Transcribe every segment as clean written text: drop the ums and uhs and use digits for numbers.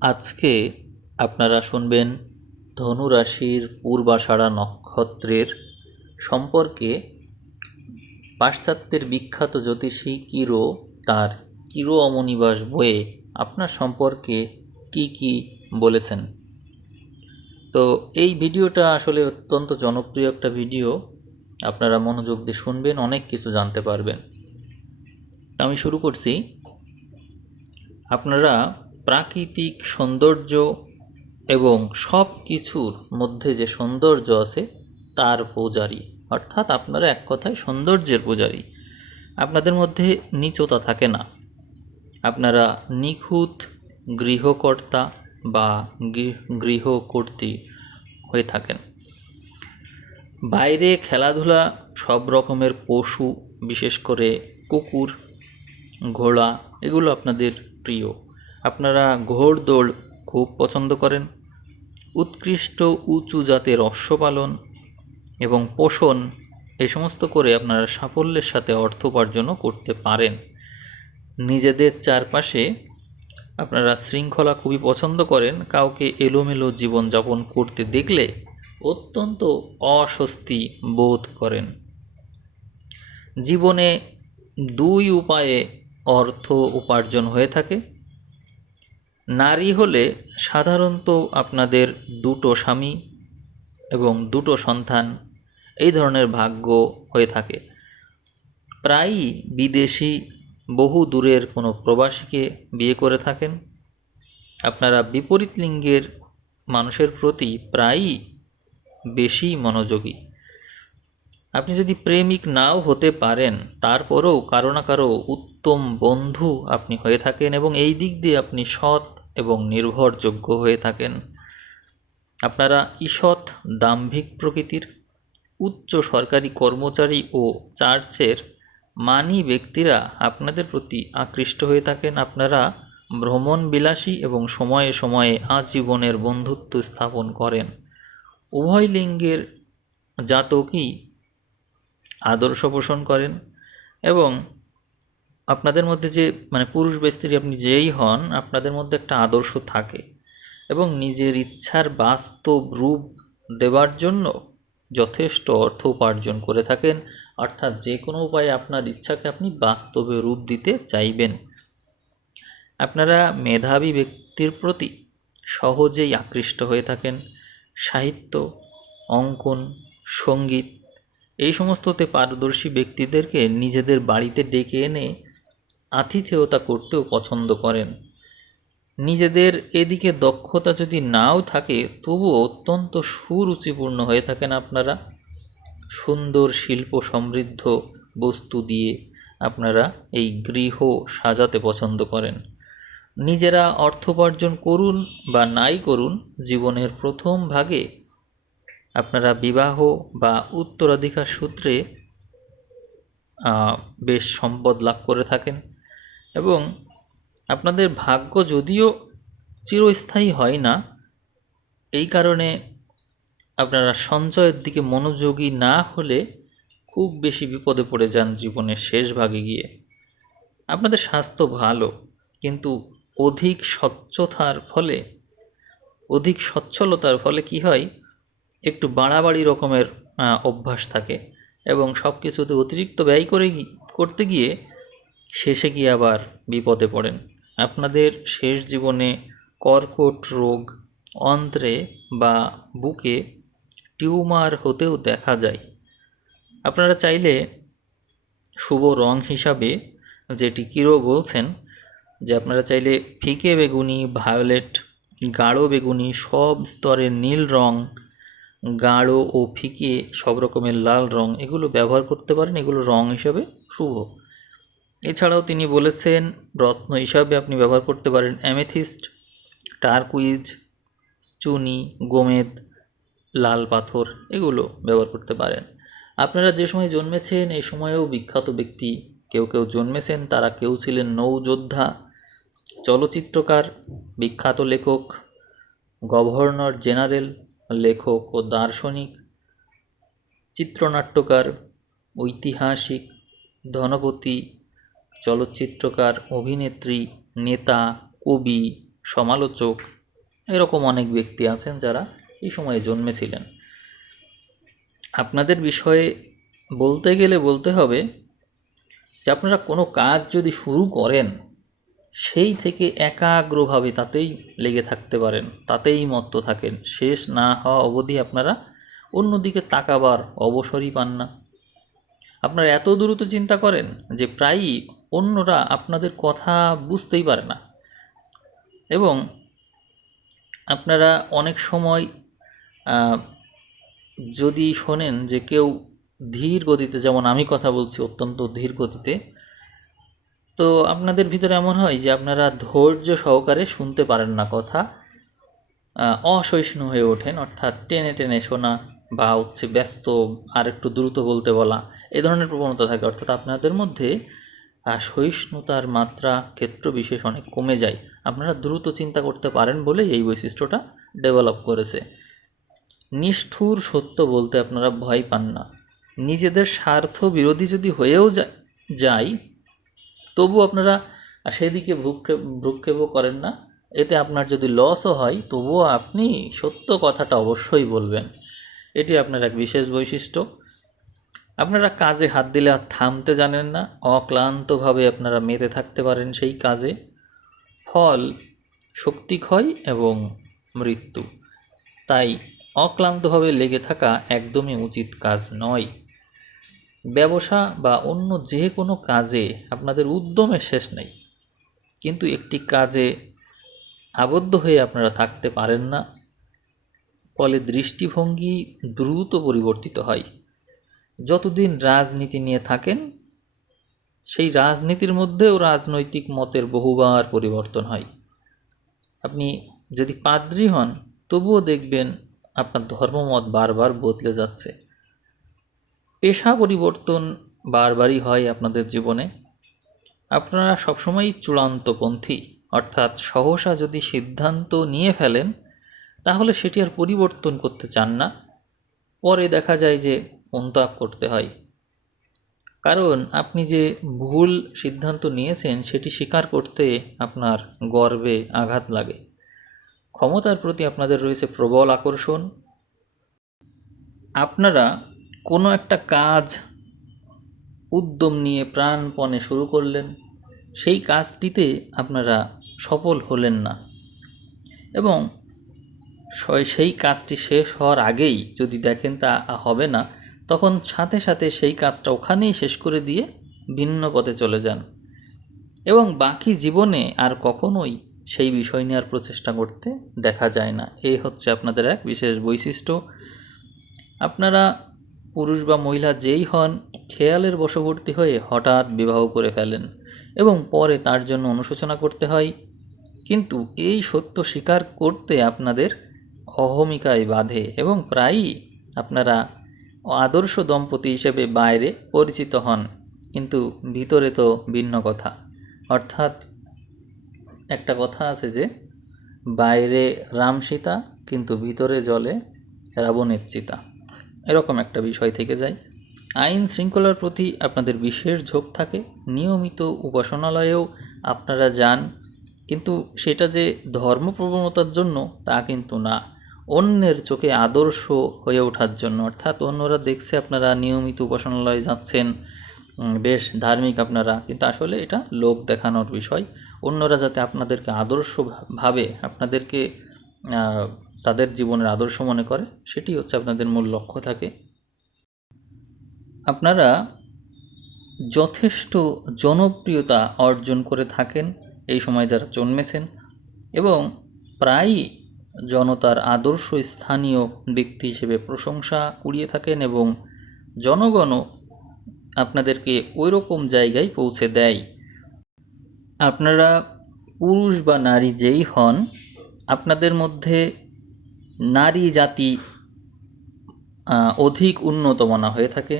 আজকে আপনারা শুনবেন ধনু রাশির পূর্বাষাঢ়া নক্ষত্রের সম্পর্কে পাশ্চাত্যের বিখ্যাত জ্যোতিষী কিরো তার কিরো অমনিবাস বইয়ে আপনার সম্পর্কে কি বলেছেন। তো এই ভিডিওটা আসলে অত্যন্ত জনপ্রিয় একটা ভিডিও, আপনারা মনোযোগ দিয়ে শুনবেন, অনেক কিছু জানতে পারবেন। আমি শুরু করছি। আপনারা প্রাকৃতিক সৌন্দর্য এবং সব কিছুর মধ্যে যে সৌন্দর্য আছে তার পূজারী, অর্থাৎ আপনারা এক কথায় সৌন্দর্যের পূজারী। আপনাদের মধ্যে নীচতা থাকে না। আপনারা নিখুঁত গৃহকর্তা বা গৃহকর্ত্রী হয়ে থাকেন। বাইরে খেলাধুলা, সব রকমের পশু, বিশেষ করে কুকুর, ঘোড়া, এগুলো আপনাদের প্রিয়। আপনারা ঘোড়দৌড় খুব পছন্দ করেন। উৎকৃষ্ট উঁচু জাতের অশ্ব পালন এবং পোষণ, এই সমস্ত করে আপনারা সাফল্যের সাথে অর্থ উপার্জনও করতে পারেন। নিজেদের চারপাশে আপনারা শৃঙ্খলা খুবই পছন্দ করেন। কাউকে এলোমেলো জীবনযাপন করতে দেখলে অত্যন্ত অস্বস্তি বোধ করেন। জীবনে দুই উপায়ে অর্থ উপার্জন হয়ে থাকে। নারী হলে সাধারণত আপনাদের দুটো স্বামী এবং দুটো সন্তান, এই ধরনের ভাগ্য হয়ে থাকে। প্রায়ই বিদেশি, বহু দূরের কোনো প্রবাসীকে বিয়ে করে থাকেন। আপনারা বিপরীত লিঙ্গের মানুষের প্রতি প্রায়ই বেশি মনোযোগী। আপনি যদি প্রেমিক নাও হতে পারেন, তারপরেও কারো না কারো উত্তম বন্ধু আপনি হয়ে থাকেন এবং এই দিক দিয়ে আপনি সৎ এবং নির্ভরযোগ্য হয়ে থাকেন। আপনারা ঈষৎ দাম্ভিক প্রকৃতির। উচ্চ সরকারি কর্মচারী ও চার্চের মানী ব্যক্তিরা আপনাদের প্রতি আকৃষ্ট হয়ে থাকেন। আপনারা ভ্রমণবিলাসী এবং সময়ে সময়ে আজীবনের বন্ধুত্ব স্থাপন করেন। উভয় লিঙ্গের জাতকই আদর্শ পোষণ করেন এবং আপনাদের মধ্যে যে পুরুষ বা স্ত্রী আপনি যেই হন, আপনাদের মধ্যে একটা আদর্শ থাকে এবং নিজের ইচ্ছার বাস্তব রূপ দেবার জন্য যথেষ্ট অর্থ উপার্জন করে থাকেন। অর্থাৎ যে কোনো উপায়ে আপনার ইচ্ছাকে আপনি বাস্তবে রূপ দিতে চাইবেন। আপনারা মেধাবী ব্যক্তির প্রতি সহজেই আকৃষ্ট হয়ে থাকেন। সাহিত্য, অঙ্কন, সঙ্গীত, এই সমস্ততে পারদর্শী ব্যক্তিদেরকে নিজেদের বাড়িতে ডেকে এনে আতিথেয়তা করতেও পছন্দ করেন। নিজেদের এদিকে দক্ষতা যদি নাও থাকে, তবুও অত্যন্ত সুরুচিপূর্ণ হয়ে থাকেন আপনারা। সুন্দর শিল্প সমৃদ্ধ বস্তু দিয়ে আপনারা এই গৃহ সাজাতে পছন্দ করেন। নিজেরা অর্থ উপার্জন করুন বা নাই করুন, জীবনের প্রথম ভাগে আপনারা বিবাহ বা উত্তরাধিকার সূত্রে বেশ সম্পদ লাভ করে থাকেন এবং আপনাদের ভাগ্য যদিও চিরস্থায়ী হয় না, এই কারণে আপনারা সঞ্চয়ের দিকে মনোযোগী না হলে খুব বেশি বিপদে পড়ে যান জীবনের শেষ ভাগে গিয়ে। আপনাদের স্বাস্থ্য ভালো, কিন্তু অধিক সচ্ছলতার ফলে কি হয়, একটু বাড়াবাড়ি রকমের অভ্যাস থাকে এবং সব কিছুতে অতিরিক্ত ব্যয় করতে গিয়ে শেষে গিয়ে আবার বিপদে পড়েন। আপনাদের শেষ জীবনে কর্কট রোগ, অন্ত্রে বা বুকে টিউমার হতেও দেখা যায়। আপনারা চাইলে শুভ রং হিসাবে, যেটি কিরো বলছেন, যে আপনারা চাইলে ফিকে বেগুনি, ভায়োলেট, গাঢ় বেগুনি, সব স্তরের নীল রং, গাঢ় ও ফিকে সব রকমের লাল রং, এগুলো ব্যবহার করতে পারেন। এগুলো রং হিসাবে শুভ। এছাড়াও তিনি বলেছেন রত্ন হিসাবে আপনি ব্যবহার করতে পারেন অ্যামেথিস্ট, টারকুইজ, চুনি, গোমেদ, লাল পাথর, এগুলো ব্যবহার করতে পারেন। আপনারা যে সময় জন্মেছেন, এই সময়েও বিখ্যাত ব্যক্তি কেউ জন্মেছেন। তারা কেউ ছিলেন নৌযোদ্ধা, চলচ্চিত্রকার, বিখ্যাত লেখক, গভর্নর জেনারেল, লেখক ও দার্শনিক, চিত্রনাট্যকার, ঐতিহাসিক, ধনপতি, চলচ্চিত্রকার, অভিনেত্রী, নেতা, কবি, সমালোচক, এরকম অনেক ব্যক্তি আছেন যারা এই সময়ে জন্মেছিলেন। আপনাদের বিষয়ে বলতে গেলে বলতে হবে যে আপনারা কোনো কাজ যদি শুরু করেন, সেই থেকে একাগ্রভাবে তাতেই লেগে থাকতে পারেন, তাতেই মত্ত থাকেন, শেষ না হওয়া অবধি আপনারা অন্যদিকে তাকাবার অবসরই পান না। আপনারা এত দ্রুত চিন্তা করেন যে প্রায়ই অন্যরা আপনাদের কথা বুঝতেই পারে না, এবং আপনারা অনেক সময় যদি শোনেন যে কেউ ধীর গতিতে, যেমন আমি কথা বলছি অত্যন্ত ধীর গতিতে, তো আপনাদের ভিতরে এমন হয় যে আপনারা ধৈর্য সহকারে শুনতে পারেন না কথা, অসহিষ্ণু হয়ে ওঠেন, অর্থাৎ টেনে টেনে শোনা বা হচ্ছে ব্যস্ত আর একটু দ্রুত বলতে বলা, এই ধরনের প্রবণতা থাকে। অর্থাৎ আপনাদের মধ্যে সহিষ্ণুতার মাত্রা ক্ষেত্র বিশেষ অনেক কমে যায়। আপনারা দ্রুত চিন্তা করতে পারেন বলে এই বৈশিষ্ট্যটা ডেভেলপ করেছে। নিষ্ঠুর সত্য বলতে আপনারা ভয় পান না। নিজেদের স্বার্থ বিরোধী যদি হয়েও যায় তবু আপনারা সেদিকে ভ্রুক্ষেপও করেন না। এতে আপনার যদি লসও হয় তবুও আপনি সত্য কথাটা অবশ্যই বলবেন। এটি আপনার এক বিশেষ বৈশিষ্ট্য। আপনারা কাজে হাত দিলে আর থামতে জানেন না, অক্লান্তভাবে আপনারা মেতে থাকতে পারেন সেই কাজে। ফল শক্তিক্ষয় এবং মৃত্যু, তাই অক্লান্তভাবে লেগে থাকা একদমই উচিত কাজ নয়। ব্যবসা বা অন্য যে কোনো কাজে আপনাদের উদ্যমের শেষ নেই, কিন্তু একটি কাজে আবদ্ধ হয়ে আপনারা থাকতে পারেন না, ফলে দৃষ্টিভঙ্গি দ্রুত পরিবর্তিত হয়। যতদিন রাজনীতি নিয়ে থাকেন, সেই রাজনীতির মধ্যেও রাজনৈতিক মতের বহুবার পরিবর্তন হয়। আপনি যদি পাদ্রী হন তবুও দেখবেন আপনার ধর্মমত বারবার বদলে যাচ্ছে। পেশা পরিবর্তন বারবারই হয় আপনাদের জীবনে। আপনারা সবসময়ই চূড়ান্তপন্থী, অর্থাৎ সহসা যদি সিদ্ধান্ত নিয়ে ফেলেন তাহলে সেটি আর পরিবর্তন করতে চান না, পরে দেখা যায় যে অনুতাপ করতে হয়। কারণ আপনি যে ভুল সিদ্ধান্ত নিয়েছেন সেটি স্বীকার করতে আপনার গর্বে আঘাত লাগে। ক্ষমতার প্রতি আপনাদের রয়েছে প্রবল আকর্ষণ। আপনারা কোনো একটা কাজ উদ্যম নিয়ে প্রাণপণে শুরু করলেন, সেই কাজটিতে আপনারা সফল হলেন না, এবং সেই কাজটি শেষ হওয়ার আগেই যদি দেখেন তা হবে না, তখন সাথে সাথে সেই কাজটা ওখানেই শেষ করে দিয়ে ভিন্ন পথে চলে যান, এবং বাকি জীবনে আর কখনোই সেই বিষয় নিয়ে আর প্রচেষ্টা করতে দেখা যায় না। এই হচ্ছে আপনাদের এক বিশেষ বৈশিষ্ট্য। আপনারা পুরুষ বা মহিলা যেই হন, খেয়ালের বশবর্তী হয়ে হঠাৎ বিবাহ করে ফেলেন এবং পরে তার জন্য অনুশোচনা করতে হয়। কিন্তু এই সত্য স্বীকার করতে আপনাদের অহমিকায় বাধে, এবং প্রায়ই আপনারা আদর্শ দম্পতি হিসেবে বাইরে পরিচিত হন, কিন্তু ভিতরে তো ভিন্ন কথা। অর্থাৎ একটা কথা আছে যে বাইরে রাম সীতা, কিন্তু ভিতরে জলে রাবণের চিতা, এরকম একটা বিষয় থেকে যায়। আইন শৃঙ্খলার প্রতি আপনাদের বিশেষ ঝোঁক থাকে। নিয়মিত উপাসনালয়েও আপনারা যান, কিন্তু সেটা যে ধর্মপ্রবণতার জন্য তা কিন্তু না, অন্যের চোখে আদর্শ হয়ে ওঠার জন্য। অর্থাৎ অন্যরা দেখছে আপনারা নিয়মিত উপাসনালয়ে যাচ্ছেন, বেশ ধার্মিক আপনারা, কিন্তু আসলে এটা লোক দেখানোর বিষয়। অন্যরা যাতে আপনাদেরকে আদর্শ ভাবে, আপনাদেরকে তাদের জীবনের আদর্শ মনে করে, সেটি হচ্ছে আপনাদের মূল লক্ষ্য থাকে। আপনারা যথেষ্ট জনপ্রিয়তা অর্জন করে থাকেন এই সময় যারা জন্মেছেন, এবং প্রায়ই জনতার আদর্শ স্থানীয় ব্যক্তি হিসেবে প্রশংসা কুড়িয়ে থাকেন, এবং জনগণও আপনাদেরকে ওই রকম জায়গায় পৌঁছে দেয়। আপনারা পুরুষ বা নারী যেই হন, আপনাদের মধ্যে নারী জাতি অধিক উন্নত মনা হয়ে থাকে,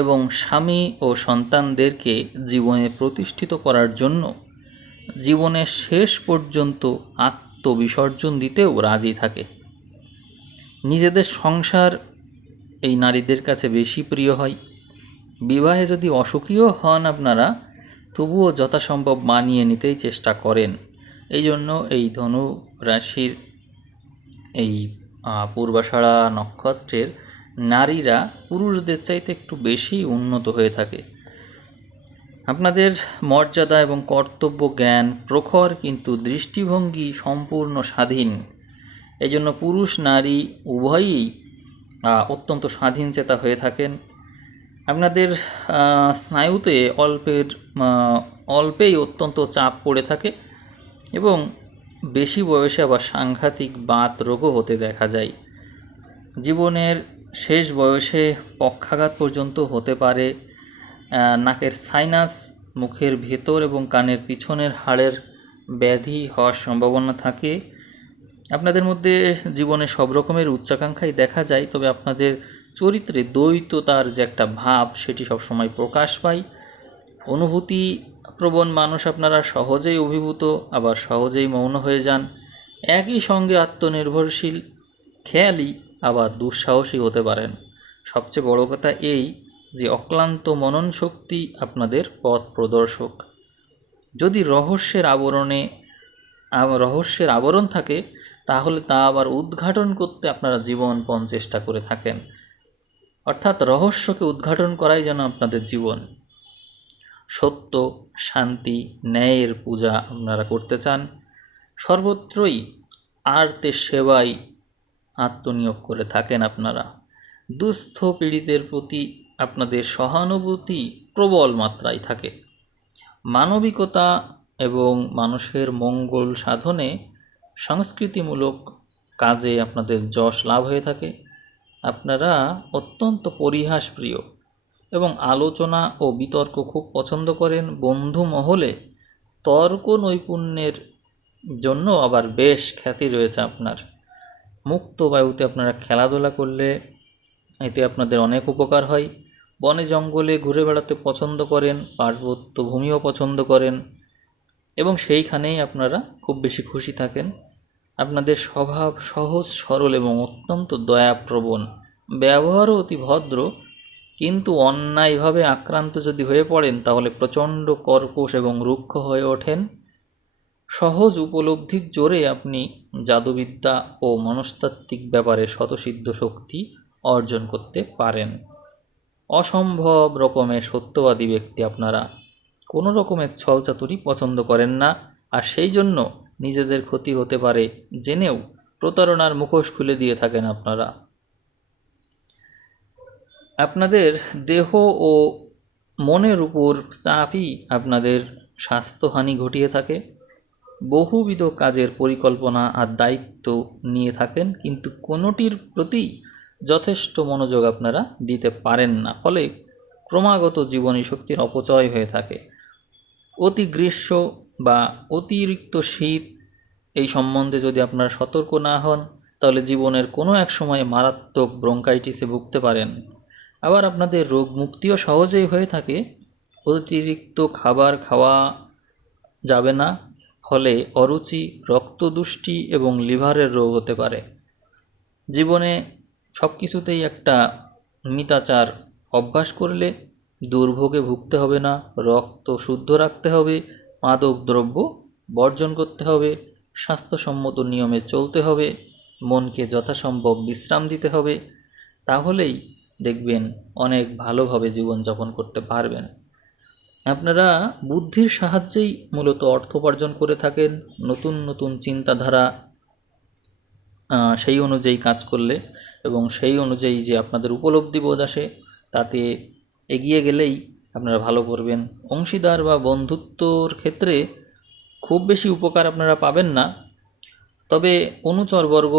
এবং স্বামী ও সন্তানদেরকে জীবনে প্রতিষ্ঠিত করার জন্য জীবনের শেষ পর্যন্ত আত্মবিসর্জন দিতেও রাজি থাকে। নিজেদের সংসার এই নারীদের কাছে বেশি প্রিয় হয়। বিবাহে যদি অসুখীও হন আপনারা, তবুও যথাসম্ভব মানিয়ে নিতেই চেষ্টা করেন। এই জন্য এই ধনু রাশির এই পূর্বাষাঢ়া নক্ষত্রের নারীরা পুরুষদের চাইতে একটু বেশি উন্নত হয়ে থাকে। আপনাদের মর্যাদা এবং কর্তব্য জ্ঞান প্রখর, কিন্তু দৃষ্টিভঙ্গি সম্পূর্ণ স্বাধীন। এই জন্য পুরুষ নারী উভয়ই অত্যন্ত স্বাধীনচেতা হয়ে থাকেন। আপনাদের স্নায়ুতে অল্পেই অত্যন্ত চাপ পড়ে থাকে এবং বেশি বয়সে আবার সাংঘাতিক বাত রোগও হতে দেখা যায়। জীবনের শেষ বয়সে পক্ষাঘাত পর্যন্ত হতে পারে। নাকের সাইনাস, মুখের ভেতর এবং কানের পিছনের হাড়ের ব্যাধি হওয়ার সম্ভাবনা থাকে। আপনাদের মধ্যে জীবনে সব রকমের উচ্চাকাঙ্ক্ষাই দেখা যায়, তবে আপনাদের চরিত্রে দ্বৈততার যে একটা ভাব সেটি সবসময় প্রকাশ পায়। অনুভূতি প্রবণ মানুষ আপনারা সহজেই অভিভূত, আবার সহজেই মৌন হয়ে যান। একই সঙ্গে আত্মনির্ভরশীল, খেয়ালি, আবার দুঃসাহসী হতে পারেন। সবচেয়ে বড় কথা এই যে অক্লান্ত মনন শক্তি আপনাদের পথ প্রদর্শক। যদি রহস্যের আবরণ থাকে, তাহলে তা আবার উদ্ঘাটন করতে আপনারা জীবনপণ চেষ্টা করে থাকেন। অর্থাৎ রহস্যকে উদ্ঘাটন করাই যেন আপনাদের জীবন। সত্য, শান্তি, ন্যায়ের পূজা আপনারা করতে চান। সর্বত্রই আর্তের সেবায় আত্মনিয়োগ করে থাকেন আপনারা। দুস্থ পীড়িতের প্রতি আপনাদের সহানুভূতি প্রবল মাত্রায় থাকে। মানবিকতা এবং মানুষের মঙ্গল সাধনে সংস্কৃতিমূলক কাজে আপনাদের যশ লাভ হয়ে থাকে। আপনারা অত্যন্ত পরিহাসপ্রিয় এবং আলোচনা ও বিতর্ক খুব পছন্দ করেন। বন্ধু মহলে তর্ক নৈপুণ্যের জন্য আবার বেশ খ্যাতি রয়েছে আপনার। মুক্ত বায়ুতে আপনারা খেলাধুলা করলে এতে আপনাদের অনেক উপকার হয়। বনে জঙ্গলে ঘুরে বেড়াতে পছন্দ করেন, পার্বত্য ভূমিও পছন্দ করেন এবং সেইখানেই আপনারা খুব বেশি খুশি থাকেন। আপনাদের স্বভাব সহজ সরল এবং অত্যন্ত দয়াপ্রবণ। ব্যবহারও অতি ভদ্র, কিন্তু অন্যায়ভাবে আক্রান্ত যদি হয়ে পড়েন তাহলে প্রচণ্ড কর্কশ এবং রুক্ষ হয়ে ওঠেন। সহজ উপলব্ধির জোরে আপনি জাদুবিদ্যা ও মনস্তাত্ত্বিক ব্যাপারে স্বতঃসিদ্ধ শক্তি অর্জন করতে পারেন। অসম্ভব রকমের সত্যবাদী ব্যক্তি আপনারা। কোনো রকমের ছলচাতুরি পছন্দ করেন না, আর সেই জন্য নিজেদের ক্ষতি হতে পারে জেনেও প্রতারণার মুখোশ খুলে দিয়ে থাকেন আপনারা। আপনাদের দেহ ও মনের উপর চাপই আপনাদের স্বাস্থ্যহানি ঘটিয়ে থাকে। বহুবিধ কাজের পরিকল্পনা আর দায়িত্ব নিয়ে থাকেন, কিন্তু কোনোটির প্রতি যথেষ্ট মনোযোগ আপনারা দিতে পারেন না, ফলে ক্রমাগত জীবনী শক্তির অপচয় হয়ে থাকে। অতি গ্রীষ্ম বা অতিরিক্ত শীত এই সম্বন্ধে যদি আপনারা সতর্ক না হন, তাহলে জীবনের কোনো এক সময় মারাত্মক ব্রঙ্কাইটিসে ভুগতে পারেন। আবার আপনাদের রোগ মুক্তিও সহজেই হয়ে থাকে। অতিরিক্ত খাবার খাওয়া যাবে না, ফলে অরুচি, রক্তদুষ্টি এবং লিভারের রোগ হতে পারে। জীবনে সব কিছুতেই একটা মিতাচার অভ্যাস করলে দুর্ভোগে ভুগতে হবে না। রক্ত শুদ্ধ রাখতে হবে, মাদক দ্রব্য বর্জন করতে হবে, স্বাস্থ্যসম্মত নিয়মে চলতে হবে, মনকে যথাসম্ভব বিশ্রাম দিতে হবে। তাহলেই দেখবেন অনেক ভালোভাবে জীবনযাপন করতে পারবেন। আপনারা বুদ্ধির সাহায্যেই মূলত অর্থ উপার্জন করে থাকেন। নতুন নতুন চিন্তাধারা সেই অনুযায়ী কাজ করলে এবং সেই অনুযায়ী যে আপনাদের উপলব্ধি বোধ আসে, তাতে এগিয়ে গেলেই আপনারা ভালো করবেন। অংশীদার বা বন্ধুত্বর ক্ষেত্রে খুব বেশি উপকার আপনারা পাবেন না, তবে অনুচরবর্গ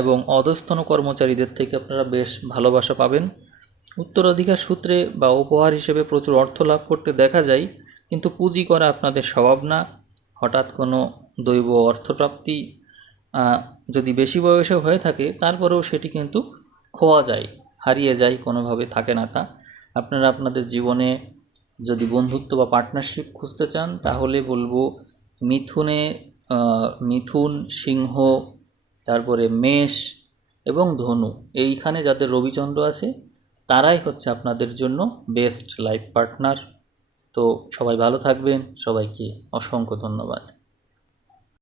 এবং অধস্তন কর্মচারীদের থেকে আপনারা বেশ ভালোবাসা পাবেন। উত্তরাধিকার সূত্রে বা উপহার হিসেবে প্রচুর অর্থ লাভ করতে দেখা যায়, কিন্তু পুঁজি করা আপনাদের স্বভাব না। হঠাৎ কোনো দৈব অর্থপ্রাপ্তি যদি বেশি বয়সে হয়ে থাকে, তারপরেও সেটি কিন্তু খোয়া যায়, হারিয়ে যায়, কোনোভাবে থাকে না তা। আপনারা আপনাদের জীবনে যদি বন্ধুত্ব বা পার্টনারশিপ খুঁজতে চান, তাহলে বলবো মিথুন, সিংহ, তারপরে মেষ এবং ধনু, এইখানে যাদের রবিচন্দ্র আছে তারাই হচ্ছে আপনাদের জন্য বেস্ট লাইফ পার্টনার। তো সবাই ভালো থাকবেন, সবাইকে অসংখ্য ধন্যবাদ।